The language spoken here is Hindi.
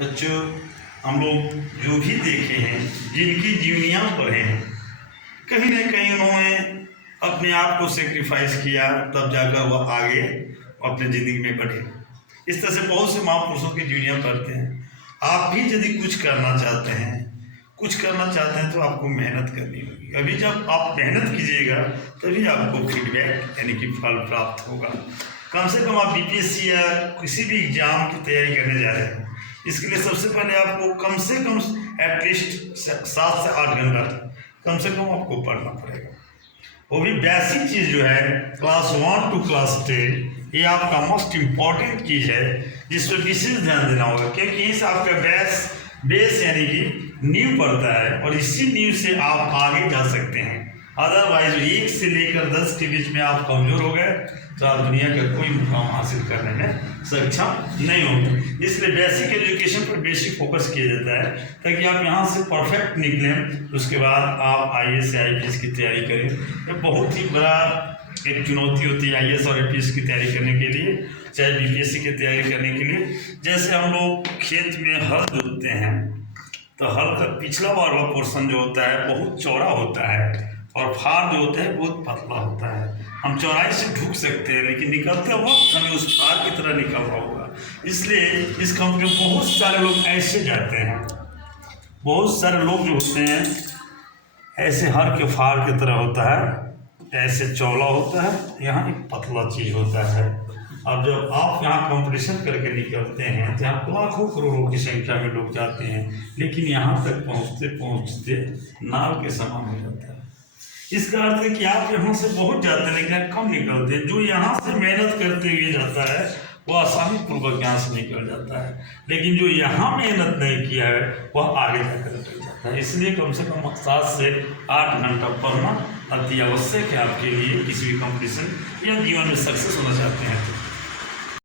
बच्चों, हम लोग जो भी देखे हैं, जिनकी जीवनियाँ पढ़े हैं, कहीं ना कहीं उन्होंने अपने आप को सेक्रीफाइस किया, तब जाकर वह आगे अपने ज़िंदगी में बढ़े। इस तरह से बहुत से महापुरुषों की जीवनियाँ पढ़ते हैं। आप भी यदि कुछ करना चाहते हैं तो आपको मेहनत करनी होगी। अभी जब आप मेहनत कीजिएगा तभी आपको फीडबैक यानी कि फल प्राप्त होगा। कम से कम आप बीपीएससी या किसी भी एग्जाम की तैयारी करने जा रहे हैं, इसके लिए सबसे पहले आपको कम से कम एटलीस्ट 7 से 8 घंटा कम से कम आपको पढ़ना पड़ेगा। वो भी बेसिक चीज़ जो है क्लास 1 टू क्लास 10, ये आपका मोस्ट इम्पॉर्टेंट चीज़ है जिस पर विशेष ध्यान देना होगा, क्योंकि इस आपका बेस यानी कि नींव पड़ता है और इसी नींव से आप आगे जा सकते हैं। अदरवाइज 1 से लेकर 10 के बीच में आप कमज़ोर हो गए तो आप दुनिया का कोई मुकाम हासिल करने में सक्षम नहीं होंगे। इसलिए बेसिक एजुकेशन पर बेसिक फोकस किया जाता है ताकि आप यहाँ से परफेक्ट निकलें, उसके बाद आप IAS या IPS की तैयारी करें। ये बहुत ही बड़ा एक चुनौती होती है IAS और IPS की तैयारी करने के लिए, चाहे BPSC की तैयारी करने के लिए। जैसे हम लोग खेत में हल जोतते हैं तो हल का पिछला वाला पोर्शन जो होता है बहुत चौड़ा होता है और फार जो होता है बहुत पतला होता है। हम चौड़ाई से ढूक सकते हैं लेकिन निकलते वक्त हमें उस फार की तरह निकलना होगा। इसलिए इस कंपनी में बहुत सारे लोग ऐसे जाते हैं, बहुत सारे लोग जो होते हैं ऐसे हर के फार की तरह होता है, ऐसे चौड़ा होता है, यहाँ एक पतला चीज़ होता है। अब जब आप यहाँ कंपटीशन करके निकलते हैं तो यहाँ लाखों करोड़ों की संख्या में लोग जाते हैं, लेकिन यहाँ तक पहुँचते पहुँचते नाव के समान हो जाता है। इसका अर्थ है कि आप यहाँ से बहुत जाते हैं लेकिन कम निकलते हैं। जो यहाँ से मेहनत करते हुए जाता है वो आसानी पूर्वक यहाँ से निकल जाता है, लेकिन जो यहाँ मेहनत नहीं किया है वह आगे जाकर निकल जाता है। इसलिए कम से कम 7 से 8 घंटा पढ़ना अति आवश्यक है आपके लिए, किसी भी कंपटीशन या जीवन में सक्सेस होना चाहते हैं।